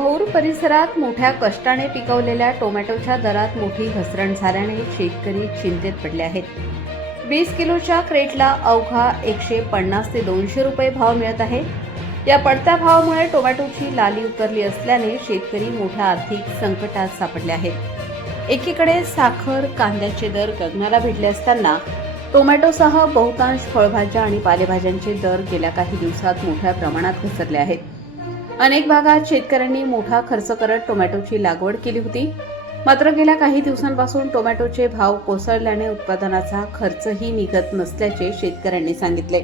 भौर परिसरात मोठ्या कष्टाने पिकवलेल्या टोमॅटोच्या दरात मोठी घसरण झाल्याने शेतकरी चिंतेत पडले आहेत। 20 किलोच्या क्रेटला अवघा 150 ते 200 रुपये भाव मिळत आहे। या पडत्या भावामुळे टोमॅटोची लाली उतरली असल्याने शेतकरी मोठ्या आर्थिक संकटात सापडले आहेत। एकीकडे साखर, कांद्याचे दर गगनाला भिडले असताना टोमॅटोसह बहुतांश फळभाज्या आणि पालेभाज्यांचे दर गेल्या काही दिवसात मोठ्या प्रमाणात घसरले आहेत। अनेक भागात शेतकऱ्यांनी मोठा खर्च करत टोमॅटोची लागवड केली होती, मात्र गेल्या काही दिवसांपासून टोमॅटोचे भाव कोसळल्याने उत्पादनाचा खर्चही निघत नसल्याचे शेतकऱ्यांनी सांगितले।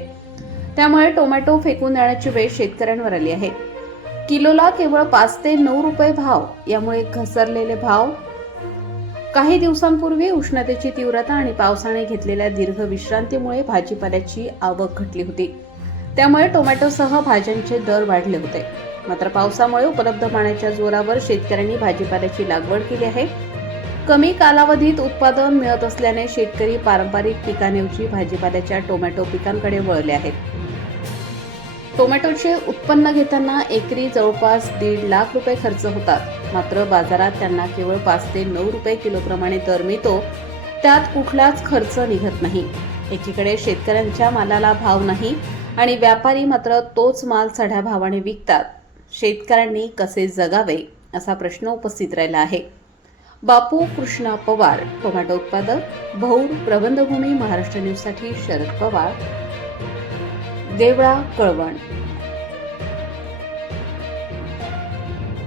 त्यामुळे टोमॅटो फेकून देण्याची वेळ शेतकऱ्यांवर आली आहे। किलोला केवळ 5 ते 9 रुपये भाव, यामुळे घसरलेले भाव काही दिवसांपूर्वी उष्णतेची तीव्रता आणि पावसाने घेतलेल्या दीर्घ विश्रांतीमुळे भाजीपाल्याची आवक घटली होती, त्यामुळे टोमॅटोसह भाज्यांचे दर वाढले होते। मात्र पावसामुळे उपलब्ध पाण्याच्या जोरावर शेतकऱ्यांनी भाजीपाल्याची लागवड केली आहे। कमी कालावधीत उत्पादन मिळत असल्याने शेतकरी पारंपरिक पिकांऐवजी भाजीपाल्याच्या टोमॅटो पिकांकडे वळले आहेत। टोमॅटोचे उत्पन्न घेताना एकरी जवळपास 1.5 लाख रुपये खर्च होतात, मात्र बाजारात त्यांना केवळ 5 ते 9 रुपये किलोप्रमाणे दर मिळतो, त्यात कुठलाच खर्च निघत नाही। एकीकडे शेतकऱ्यांच्या मालाला भाव नाही आणि व्यापारी मात्र तोच माल चढ्या भावाने विकतात। शेतकऱ्यांनी कसे जगावे असा प्रश्न उपस्थित राहिला आहे। बापू कृष्णा पवार, टोमॅटो उत्पादक, भौर, प्रबंधभूमी, महाराष्ट्र न्यूजसाठी शरद पवार, देवळा, कळवण।